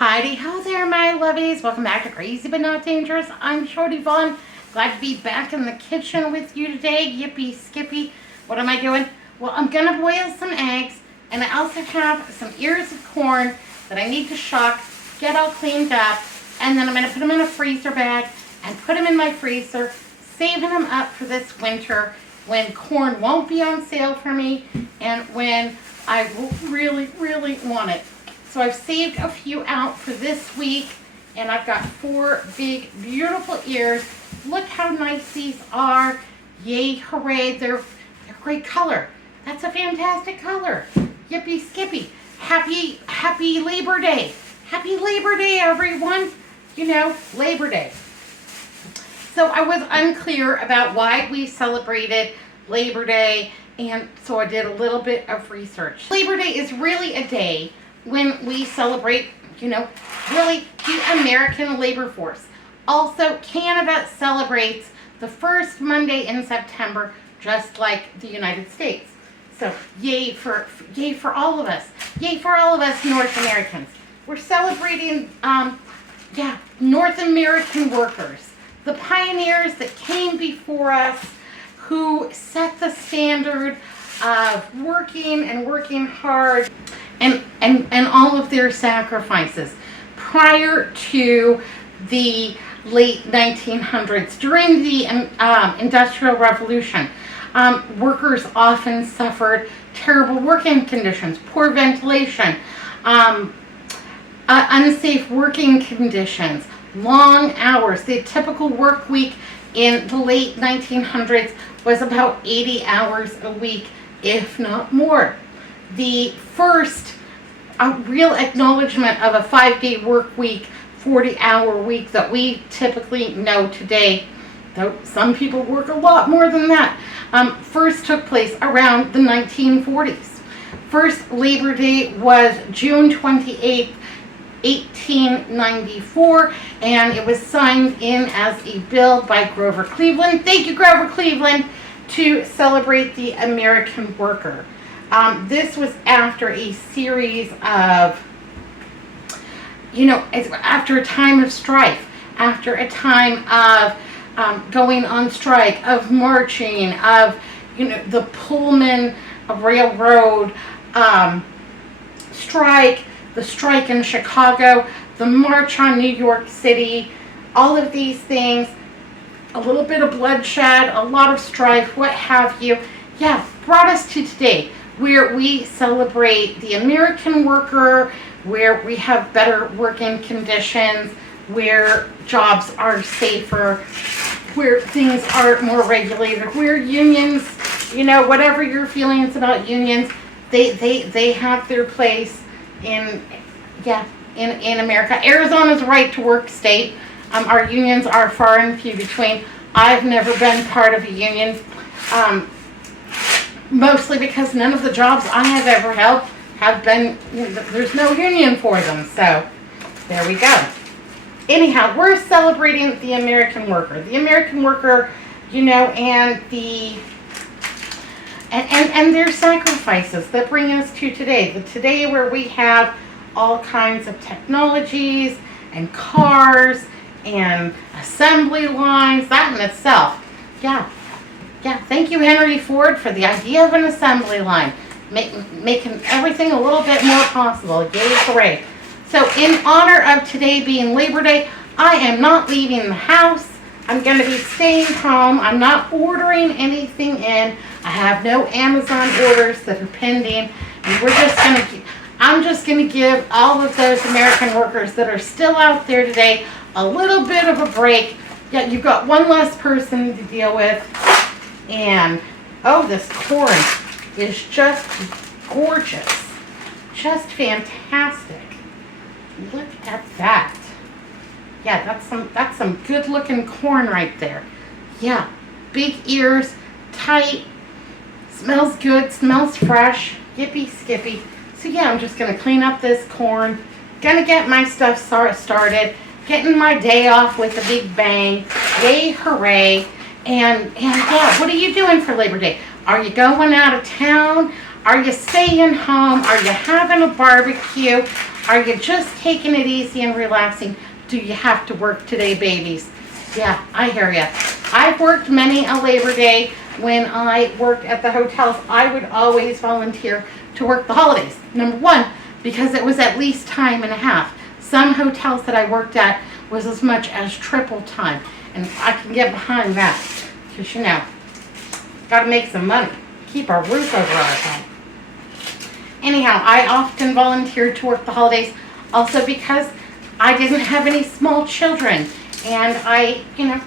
Heidi, ho there, my lovies. Welcome back to Crazy But Not Dangerous. I'm Shorty Vaughn. Glad to be back in the kitchen with you today. Yippee skippy. What am I doing? Well, I'm going to boil some eggs, and I also have some ears of corn that I need to shuck, get all cleaned up, and then I'm going to put them in a freezer bag and put them in my freezer, saving them up for this winter when corn won't be on sale for me and when I will really, really want it. So I've saved a few out for this week, and I've got 4 big, beautiful ears. Look how nice these are. Yay, hooray, they're great color. That's a fantastic color. Yippee skippy. Happy Labor Day. Happy Labor Day, everyone. You know, Labor Day. So I was unclear about why we celebrated Labor Day, and so I did a little bit of research. Labor Day is really a day when we celebrate, really the American labor force. Also, Canada celebrates the first Monday in September, just like the United States. So, yay for all of us. Yay for all of us North Americans. We're celebrating, North American workers, the pioneers that came before us, who set the standard of working hard, and all of their sacrifices prior to the late 1900s. During the Industrial Revolution, workers often suffered terrible working conditions, poor ventilation, unsafe working conditions, long hours. The typical work week in the late 1900s was about 80 hours a week, if not more. The first real acknowledgement of a 5-day work week, 40-hour week that we typically know today, though some people work a lot more than that, first took place around the 1940s. First Labor Day was June 28th, 1894, and it was signed in as a bill by Grover Cleveland. Thank you, Grover Cleveland, to celebrate the American worker. This was after a series of, after a time of strife, after a time of going on strike, of marching, of, the Pullman Railroad strike, the strike in Chicago, the march on New York City, all of these things, a little bit of bloodshed, a lot of strife, what have you, brought us to today, where we celebrate the American worker, where we have better working conditions, where jobs are safer, where things are more regulated, where unions, whatever your feelings about unions, they have their place in America. Arizona's right to work state. Our unions are far and few between. I've never been part of a union, mostly because none of the jobs I have ever held have been, there's no union for them. So there we go. Anyhow, we're celebrating the American worker. The American worker, and and their sacrifices that bring us to today. The today where we have all kinds of technologies and cars and assembly lines, that in itself. Thank you, Henry Ford, for the idea of an assembly line, making everything a little bit more possible. Yay, hooray. So in honor of today being Labor Day, I am not leaving the house. I'm going to be staying home. I'm not ordering anything in. I have no Amazon orders that are pending. And I'm just going to give all of those American workers that are still out there today a little bit of a break. Yeah, you've got one less person to deal with. And, this corn is just gorgeous. Just fantastic. Look at that. Yeah, that's some good looking corn right there. Yeah, big ears, tight, smells good, smells fresh, yippee skippy. So I'm just going to clean up this corn, gonna get my stuff started, getting my day off with a big bang. Yay, hooray. And what are you doing for Labor Day? Are you going out of town? Are you staying home? Are you having a barbecue? Are you just taking it easy and relaxing? Do you have to work today, babies? Yeah, I hear ya. I've worked many a Labor Day. When I worked at the hotels, I would always volunteer to work the holidays. Number one, because it was at least time and a half. Some hotels that I worked at was as much as triple time. And I can get behind that. Because, you know, got to make some money. Keep our roof over our head. Anyhow, I often volunteered to work the holidays. Also because I didn't have any small children. And I, you know,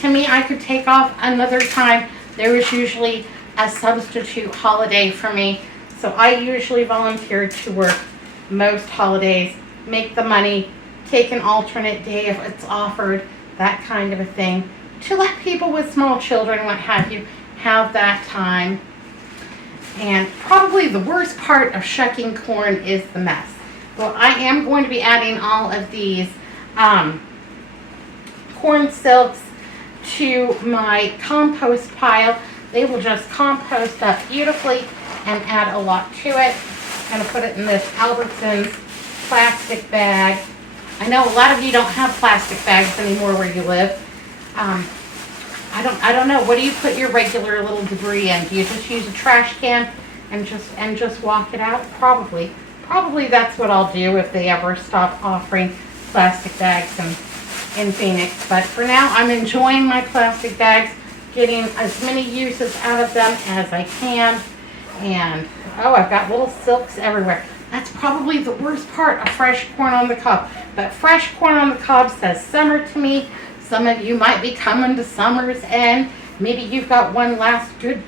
to me, I could take off another time. There was usually a substitute holiday for me. So I usually volunteered to work most holidays, make the money, take an alternate day if it's offered, that kind of a thing, to let people with small children, what have you, have that time. And probably the worst part of shucking corn is the mess. Well, I am going to be adding all of these corn silks to my compost pile. They will just compost up beautifully and add a lot to it. I'm going to put it in this Albertsons plastic bag. I know a lot of you don't have plastic bags anymore where you live. I don't know. What do you put your regular little debris in? Do you just use a trash can and just walk it out? Probably that's what I'll do if they ever stop offering plastic bags in Phoenix. But for now, I'm enjoying my plastic bags, getting as many uses out of them as I can. And oh, I've got little silks everywhere. That's probably the worst part of fresh corn on the cob. But fresh corn on the cob says summer to me. Some of you might be coming to summer's end. Maybe you've got one last good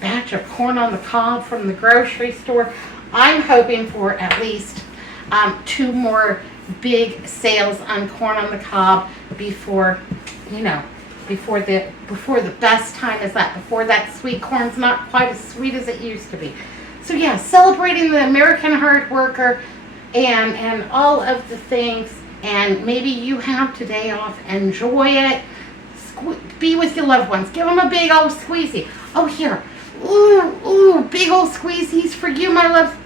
batch of corn on the cob from the grocery store. I'm hoping for at least 2 more big sales on corn on the cob before, you know, before the best time is up, before that sweet corn's not quite as sweet as it used to be. So yeah, celebrating the American hard worker and all of the things. And maybe you have today off. Enjoy it. Be with your loved ones. Give them a big old squeezy. Oh, here. Ooh, big old squeezies for you, my loves.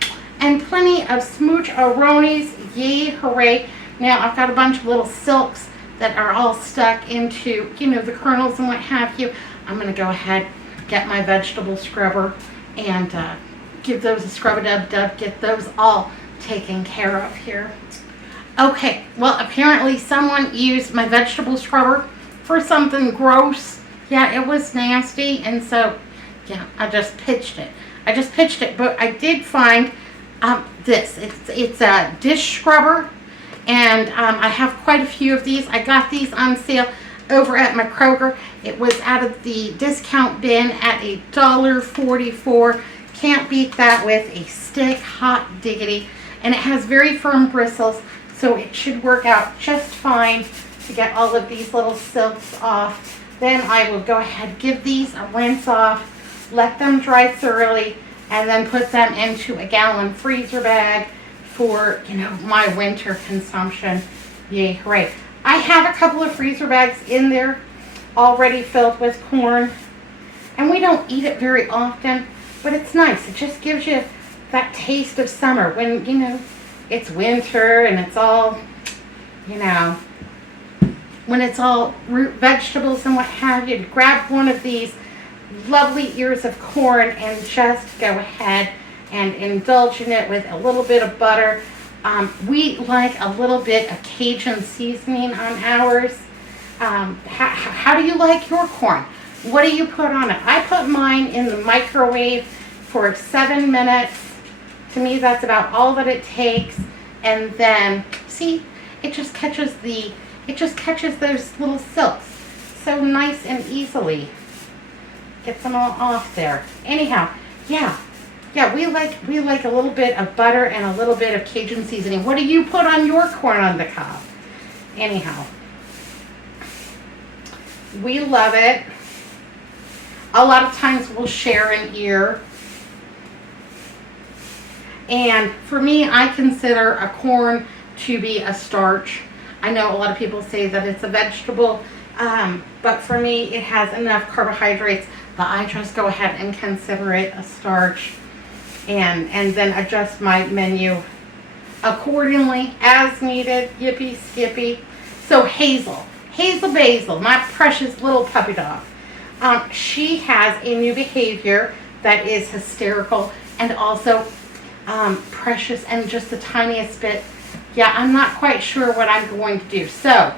And plenty of smooch-a-ronies. Yay, hooray. Now, I've got a bunch of little silks that are all stuck into, you know, the kernels and what have you. I'm going to go ahead, get my vegetable scrubber, and give those a scrub-a-dub-dub. Get those all taken care of here. Okay, well, apparently someone used my vegetable scrubber for something gross. Yeah, it was nasty, and so, yeah, I just pitched it. But I did find this. It's a dish scrubber, and I have quite a few of these. I got these on sale over at my Kroger. It was out of the discount bin at $1.44. Can't beat that with a stick, hot diggity. And it has very firm bristles, so it should work out just fine to get all of these little silks off. Then I will go ahead, give these a rinse off, let them dry thoroughly, and then put them into a gallon freezer bag for, you know, my winter consumption. Yay, hooray. I have a couple of freezer bags in there already filled with corn, and we don't eat it very often, but it's nice. It just gives you that taste of summer when, you know, it's winter and it's all, you know, when it's all root vegetables and what have you. Grab one of these lovely ears of corn and just go ahead and indulge in it with a little bit of butter. We like a little bit of Cajun seasoning on ours. How do you like your corn? What do you put on it? I put mine in the microwave for 7 minutes. To me, that's about all that it takes. And then, see, it just catches those little silks so nice and easily. Gets them all off there. Anyhow, yeah, we like a little bit of butter and a little bit of Cajun seasoning. What do you put on your corn on the cob? Anyhow, we love it. A lot of times we'll share an ear. And for me, I consider a corn to be a starch. I know a lot of people say that it's a vegetable, but for me, it has enough carbohydrates that I just go ahead and consider it a starch, and then adjust my menu accordingly as needed. Yippee skippy. So Hazel Basil, my precious little puppy dog. She has a new behavior that is hysterical and also precious and just the tiniest bit. Yeah, I'm not quite sure what I'm going to do. So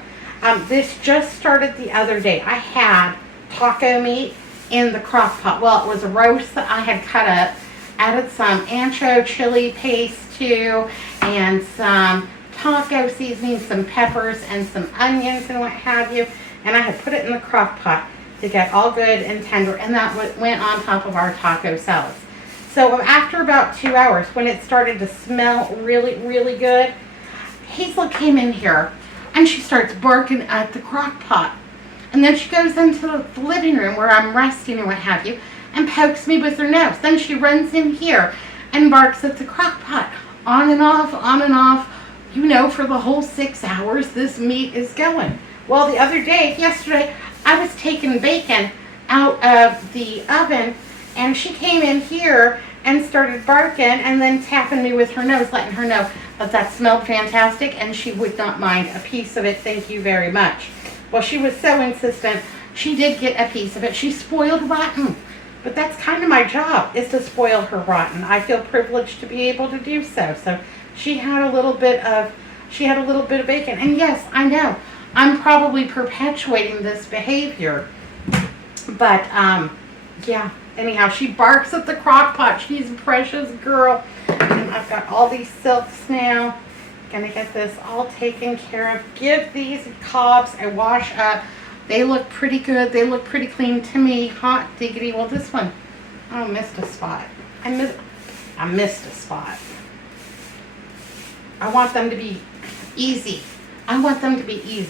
this just started the other day. I had taco meat in the crock pot. Well, it was a roast that I had cut up. Added some ancho chili paste too, and some taco seasoning, some peppers, and some onions and what have you. And I had put it in the crock pot to get all good and tender, and that went on top of our taco salads. So after about 2 hours, when it started to smell really, really good, Hazel came in here and she starts barking at the crock pot. And then she goes into the living room where I'm resting and what have you, and pokes me with her nose. Then she runs in here and barks at the crock pot. On and off, you know, for the whole 6 hours this meat is going. Well, the other day, yesterday, I was taking bacon out of the oven, and she came in here and started barking and then tapping me with her nose, letting her know that smelled fantastic and she would not mind a piece of it. Thank you very much. Well, she was so insistent. She did get a piece of it. She spoiled rotten. But that's kind of my job, is to spoil her rotten. I feel privileged to be able to do so. So she had a little bit of bacon. And yes, I know, I'm probably perpetuating this behavior. But yeah, anyhow, she barks at the crock pot. She's a precious girl. And I've got all these silks now. Gonna get this all taken care of. Give these cobs a wash up. They look pretty good. They look pretty clean to me. Hot diggity. Well, this one, I missed a spot. I missed a spot. I want them to be easy.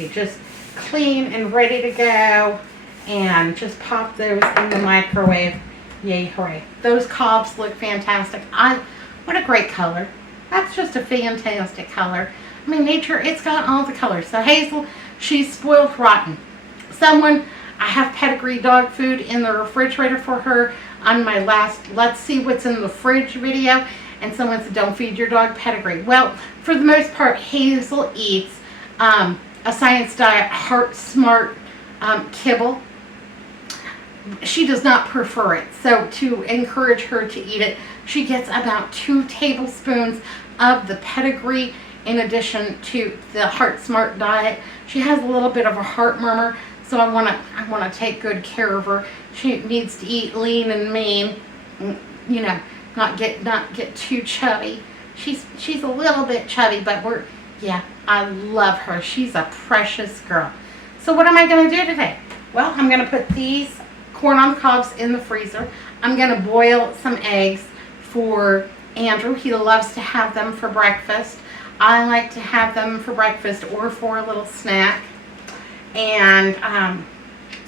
Just clean and ready to go. And just pop those in the microwave. Yay, hooray. Those cobs look fantastic. What a great color. That's just a fantastic color. I mean, nature, it's got all the colors. So Hazel, she's spoiled rotten. I have pedigree dog food in the refrigerator for her on my last Let's See What's in the Fridge video. And someone said, don't feed your dog pedigree. Well, for the most part, Hazel eats a Science Diet Heart Smart kibble. She does not prefer it. So to encourage her to eat it, she gets about 2 tablespoons of the pedigree in addition to the Heart Smart diet. She has a little bit of a heart murmur, so I want to take good care of her. She needs to eat lean and mean, you know, not get too chubby. She's a little bit chubby, but I love her. She's a precious girl. So what am I going to do today? Well, I'm going to put these corn on the cobs in the freezer. I'm going to boil some eggs for Andrew. He loves to have them for breakfast. I like to have them for breakfast or for a little snack. And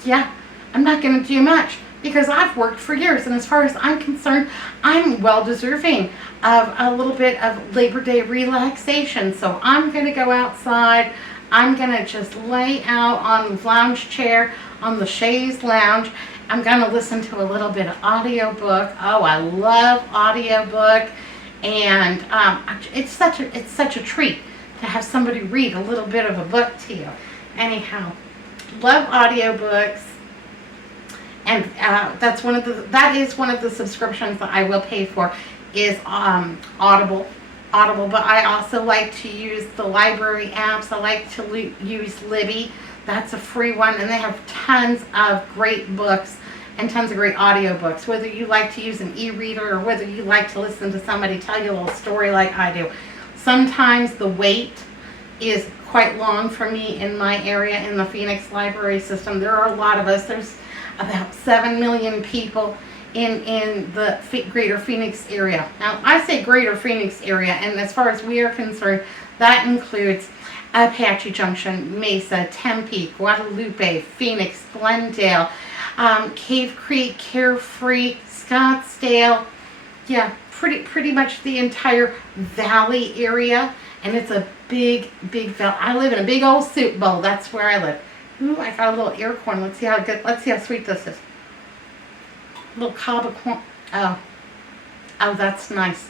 yeah, I'm not going to do much because I've worked for years, and as far as I'm concerned, I'm well deserving of a little bit of Labor Day relaxation. So I'm going to go outside. I'm going to just lay out on the lounge chair on the chaise lounge. I'm going to listen to a little bit of audiobook. Oh, I love audiobook. And it's such a treat to have somebody read a little bit of a book to you. Anyhow, love audiobooks. And that is one of the subscriptions that I will pay for is Audible. But I also like to use the library apps. I like to use Libby. That's a free one, and they have tons of great books and tons of great audiobooks. Whether you like to use an e-reader or whether you like to listen to somebody tell you a little story like I do. Sometimes the wait is quite long for me in my area in the Phoenix library system. There are a lot of us. There's about 7 million people in the greater Phoenix area. Now, I say greater Phoenix area, and as far as we are concerned, that includes Apache Junction, Mesa, Tempe, Guadalupe, Phoenix, Glendale, Cave Creek, Carefree, Scottsdale. Yeah, pretty much the entire valley area, and it's a big valley. I live in a big old soup bowl. That's where I live. Ooh, I got a little air corn. Let's see how good. Let's see how sweet this is. A little cob of corn. Oh, that's nice.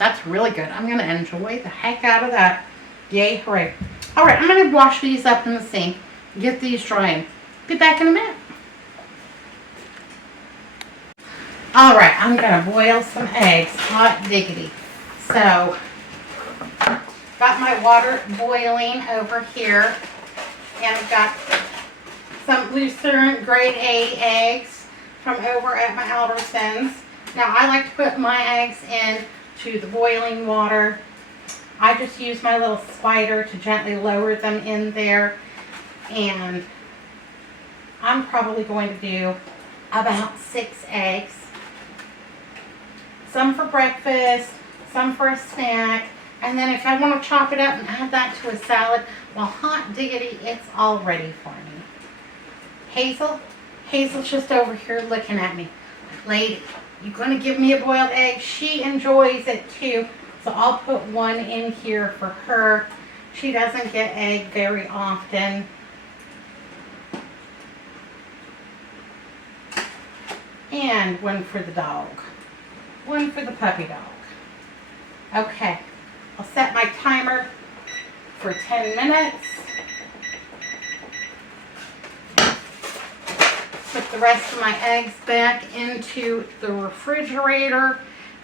That's really good. I'm going to enjoy the heck out of that. Yay, hooray. All right, I'm going to wash these up in the sink, get these drying. Be back in a minute. All right, I'm going to boil some eggs, hot diggity. So, got my water boiling over here, and I've got some Lucerne grade A eggs from over at my Albertsons. Now, I like to put my eggs into the boiling water. I just use my little spider to gently lower them in there, and I'm probably going to do about 6 eggs. Some for breakfast, some for a snack, and then if I want to chop it up and add that to a salad, well, hot diggity, it's all ready for me. Hazel's just over here looking at me. Lady, you going to give me a boiled egg? She enjoys it too, so I'll put one in here for her. She doesn't get egg very often. And one for the dog. One for the puppy dog. Okay, I'll set my timer for 10 minutes. Put the rest of my eggs back into the refrigerator.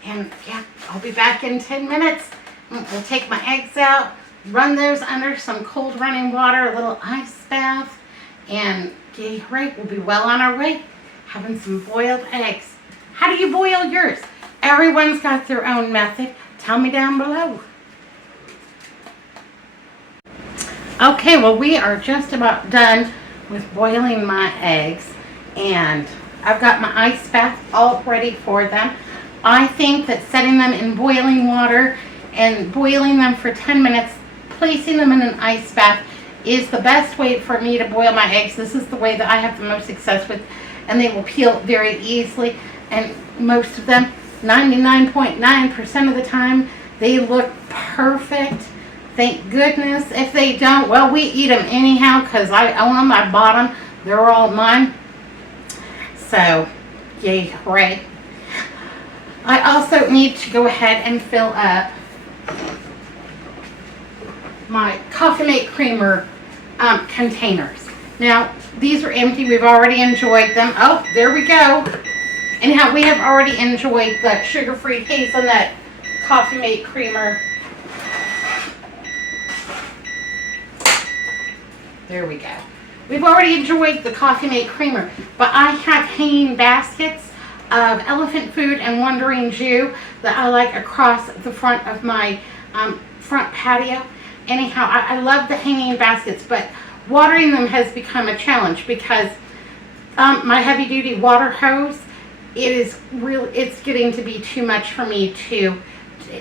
And yeah, I'll be back in 10 minutes. We'll take my eggs out, run those under some cold running water, a little ice bath, and yay, right, we'll be well on our way having some boiled eggs. How do you boil yours? Everyone's got their own method. Tell me down below. Okay, well, we are just about done with boiling my eggs, and I've got my ice bath all ready for them. I think that setting them in boiling water and boiling them for 10 minutes, placing them in an ice bath is the best way for me to boil my eggs. This is the way that I have the most success with, and they will peel very easily, and most of them, 99.9% of the time, they look perfect. Thank goodness. If they don't, well, we eat them anyhow because I own them. I bought them. They're all mine. So, yay, hooray. I also need to go ahead and fill up my Coffee Mate creamer containers. Now, these are empty. We've already enjoyed them. Oh, there we go. Anyhow, we have already enjoyed the sugar-free hazelnut Coffee Mate creamer. There we go. We've already enjoyed the Coffee Mate creamer, but I have hanging baskets of elephant food and Wandering Jew that I like across the front of my front patio. Anyhow, I love the hanging baskets, but watering them has become a challenge because my heavy-duty water hose, it's getting to be too much for me to,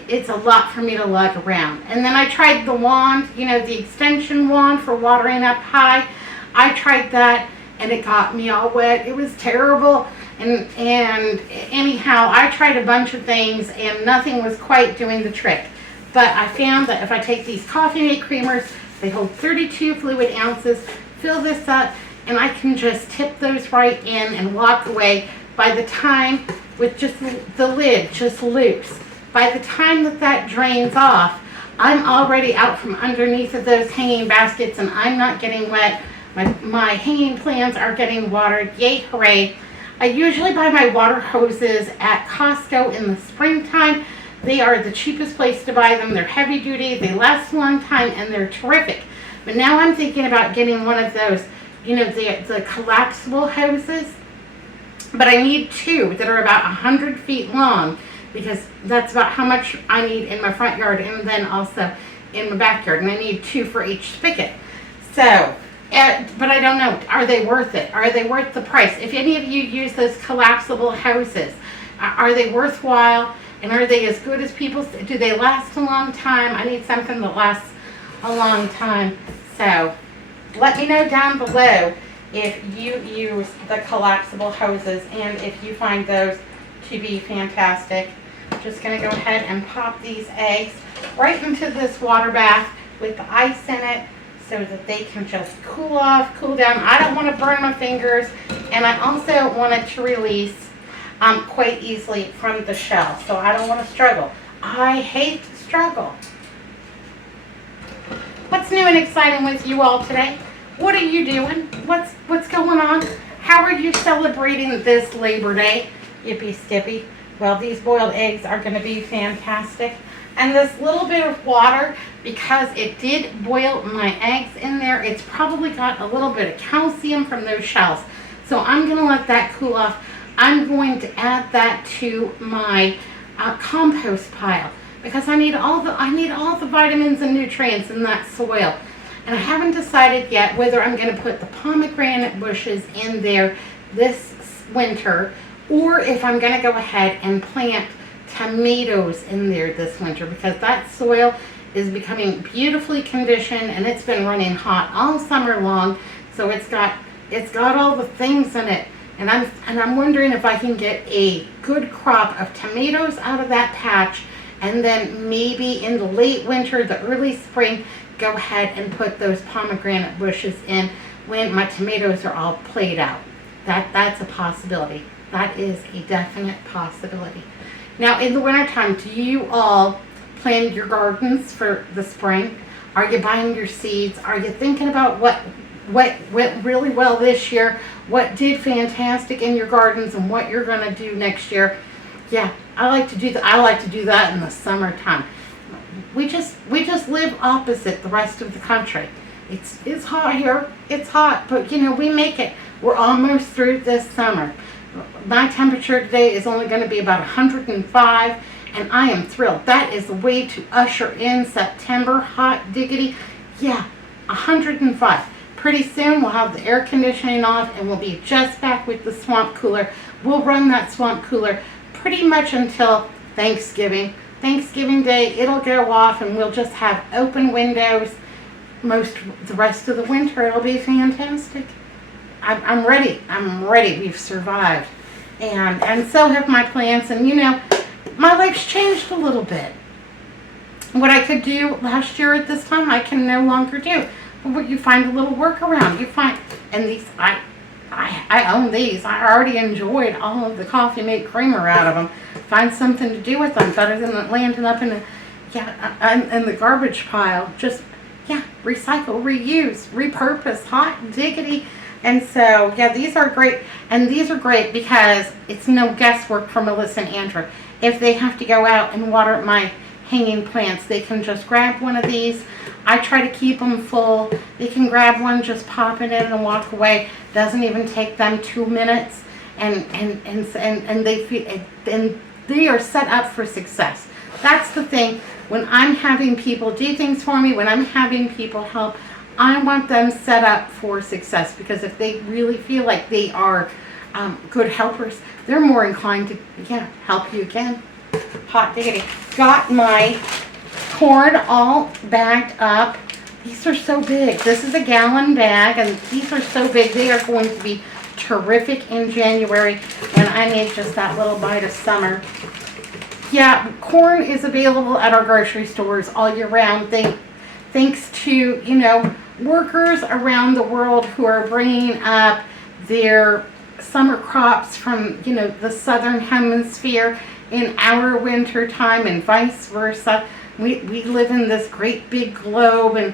it's a lot for me to lug around. And then I tried the wand, you know, the extension wand for watering up high. I tried that and it got me all wet. It was terrible. And anyhow, I tried a bunch of things and nothing was quite doing the trick. But I found that if I take these Coffee Mate creamers, they hold 32 fluid ounces, fill this up, and I can just tip those right in and walk away. By the time, with just the lid just loose, by the time that drains off, I'm already out from underneath of those hanging baskets and I'm not getting wet. My hanging plants are getting watered. Yay, hooray. I usually buy my water hoses at Costco in the springtime. They are the cheapest place to buy them. They're heavy duty, they last a long time, and they're terrific. But now I'm thinking about getting one of those, you know, the collapsible hoses. But I need 2 that are about 100 feet long because that's about how much I need in my front yard and then also in my backyard. And I need 2 for each spigot. So, but I don't know, are they worth it? Are they worth the price? If any of you use those collapsible hoses, are they worthwhile? And are they as good as people say? Do they last a long time? I need something that lasts a long time. So, let me know down below if you use the collapsible hoses and if you find those to be fantastic. Just going to go ahead and pop these eggs right into this water bath with the ice in it so that they can just cool off, cool down. I don't want to burn my fingers, and I also want it to release quite easily from the shell, so I don't want to struggle. I hate to struggle. What's new and exciting with you all today? What are you doing? What's going on? How are you celebrating this Labor Day? Yippee skippy. Well, these boiled eggs are going to be fantastic. And this little bit of water, because it did boil my eggs in there, it's probably got a little bit of calcium from those shells. So I'm going to let that cool off. I'm going to add that to my compost pile because I need all the vitamins and nutrients in that soil. And I haven't decided yet whether I'm going to put the pomegranate bushes in there this winter or if I'm going to go ahead and plant tomatoes in there this winter because that soil is becoming beautifully conditioned and it's been running hot all summer long, so it's got all the things in it, and I'm wondering if I can get a good crop of tomatoes out of that patch, and then maybe in the late winter, the early spring, go ahead and put those pomegranate bushes in when my tomatoes are all played out. That's a possibility. That is a definite possibility. Now, in the wintertime, do you all plan your gardens for the spring? Are you buying your seeds? Are you thinking about what went really well this year? What did fantastic in your gardens and what you're going to do next year? Yeah, I like to do that. I like to do that in the summertime. We just live opposite the rest of the country. It's hot here. It's hot, but you know, we make it. We're almost through this summer. My temperature today is only going to be about 105, and I am thrilled. That is the way to usher in September. Hot diggity. Yeah, 105. Pretty soon we'll have the air conditioning off and we'll be just back with the swamp cooler. We'll run that swamp cooler pretty much until Thanksgiving. Thanksgiving Day, it'll go off and we'll just have open windows the rest of the winter. It'll be fantastic. I'm ready. I'm ready. We've survived. And so have my plants. And you know, my life's changed a little bit. What I could do last year at this time, I can no longer do. But you find a little workaround. You find, and these, I own these. I already enjoyed all of the coffee mate creamer out of them. Find something to do with them better than landing up in in the garbage pile. Just, recycle, reuse, repurpose, hot diggity. And so, these are great. And these are great because it's no guesswork for Melissa and Andrew. If they have to go out and water my hanging plants, they can just grab one of these. I try to keep them full. They can grab one, just pop it in and walk away. Doesn't even take them 2 minutes. And they are set up for success. That's the thing. When I'm having people do things for me, when I'm having people help, I want them set up for success, because if they really feel like they are good helpers, they're more inclined to help you again. Hot diggity. Got my corn all bagged up. These are so big. This is a gallon bag, and these are so big. They are going to be terrific in January, and I need just that little bite of summer. Yeah, corn is available at our grocery stores all year round. Thanks to, workers around the world who are bringing up their summer crops from, the southern hemisphere in our winter time and vice versa. We live in this great big globe and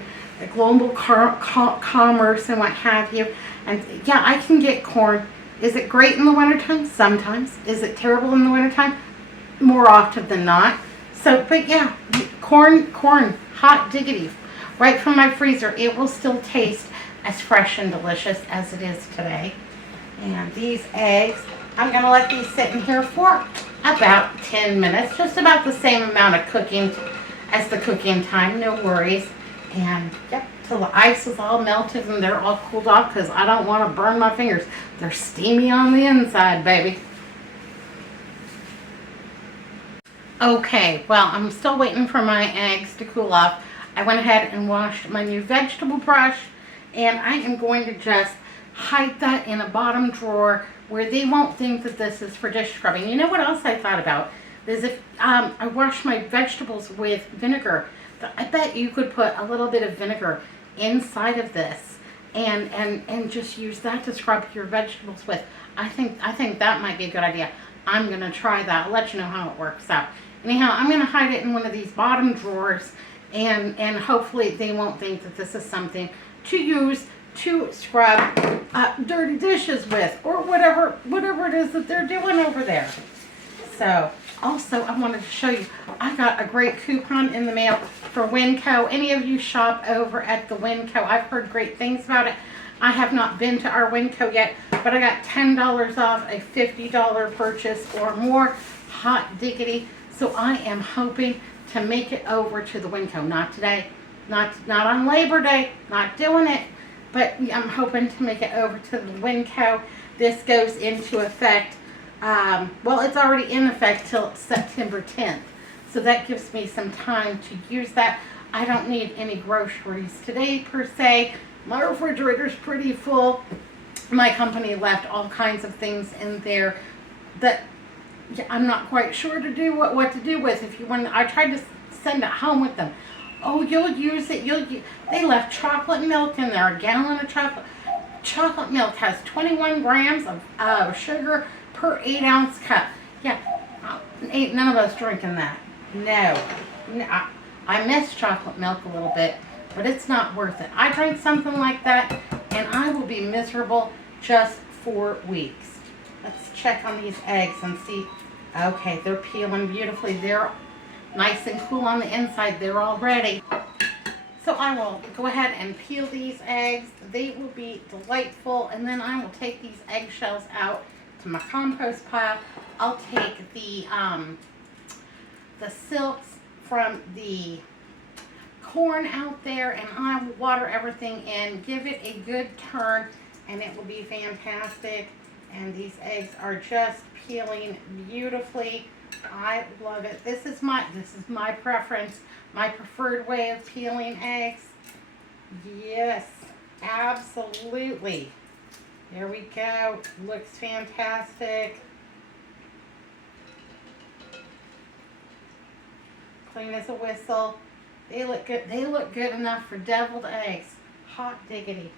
global commerce and what have you. And I can get corn. Is it great in the wintertime? Sometimes. Is it terrible in the wintertime? More often than not. So, but corn, hot diggity. Right from my freezer. It will still taste as fresh and delicious as it is today. And these eggs, I'm going to let these sit in here for about 10 minutes. Just about the same amount of cooking as the cooking time. No worries. And till the ice is all melted and they're all cooled off, because I don't want to burn my fingers. They're steamy on the inside, baby. Okay, well, I'm still waiting for my eggs to cool off. I went ahead and washed my new vegetable brush, and I am going to just hide that in a bottom drawer where they won't think that this is for dish scrubbing. You know what else I thought about? Is if I wash my vegetables with vinegar, I bet you could put a little bit of vinegar inside of this and just use that to scrub your vegetables with. I think that might be a good idea. I'm going to try that. I'll let you know how it works out. Anyhow, I'm going to hide it in one of these bottom drawers, and hopefully they won't think that this is something to use to scrub dirty dishes with, or whatever it is that they're doing over there. So, also, I wanted to show you, I got a great coupon in the mail for Winco. Any of you shop over at the Winco? I've heard great things about it. I have not been to our Winco yet, but I got $10 off a $50 purchase or more. Hot diggity. So I am hoping to make it over to the Winco. Not today, not on Labor Day, not doing it, but I'm hoping to make it over to the Winco. This goes into effect, well, it's already in effect till September 10th. So that gives me some time to use that. I don't need any groceries today per se. My refrigerator's pretty full. My company left all kinds of things in there that I'm not quite sure to do what to do with. If you want, I tried to send it home with them. Oh, you'll use it. They left chocolate milk in there, a gallon of chocolate. Chocolate milk has 21 grams of sugar per 8-ounce cup. Yeah, ain't none of us drinking that. No, I miss chocolate milk a little bit, but it's not worth it. I drink something like that, and I will be miserable just for weeks. Let's check on these eggs and see. Okay, they're peeling beautifully. They're nice and cool on the inside. They're all ready. So I will go ahead and peel these eggs. They will be delightful. And then I will take these eggshells out to my compost pile. I'll take the silks from the corn out there, and I will water everything in, give it a good turn, and it will be fantastic. And these eggs are just peeling beautifully. I love it. This is my preference, my preferred way of peeling eggs. Yes, absolutely. There we go. Looks fantastic. Clean as a whistle. They look good. They look good enough for deviled eggs. Hot diggity.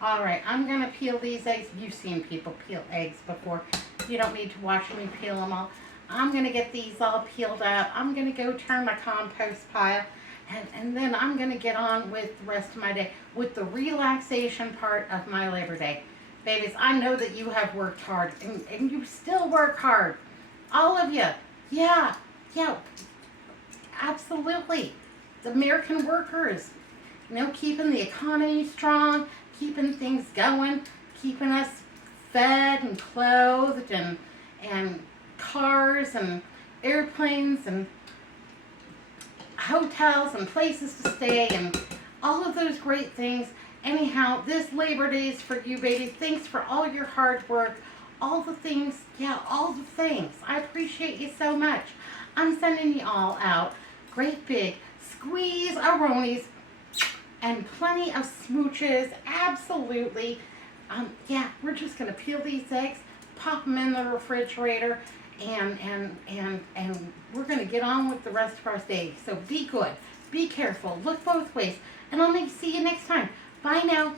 All right, I'm going to peel these eggs. You've seen people peel eggs before. You don't need to watch me peel them all. I'm going to get these all peeled up. I'm going to go turn my compost pile. And then I'm going to get on with the rest of my day, with the relaxation part of my Labor Day. Babies, I know that you have worked hard, and you still work hard. All of you. Yeah, absolutely. The American workers, keeping the economy strong, keeping things going, keeping us fed and clothed, and cars and airplanes and hotels and places to stay and all of those great things. Anyhow, this Labor Day is for you, baby. Thanks for all your hard work, all the things. I appreciate you so much. I'm sending you all out great big squeeze-a-ronies and plenty of smooches. Absolutely. We're just going to peel these eggs, pop them in the refrigerator, and we're going to get on with the rest of our day. So be good, be careful, look both ways, and I'll see you next time. Bye now.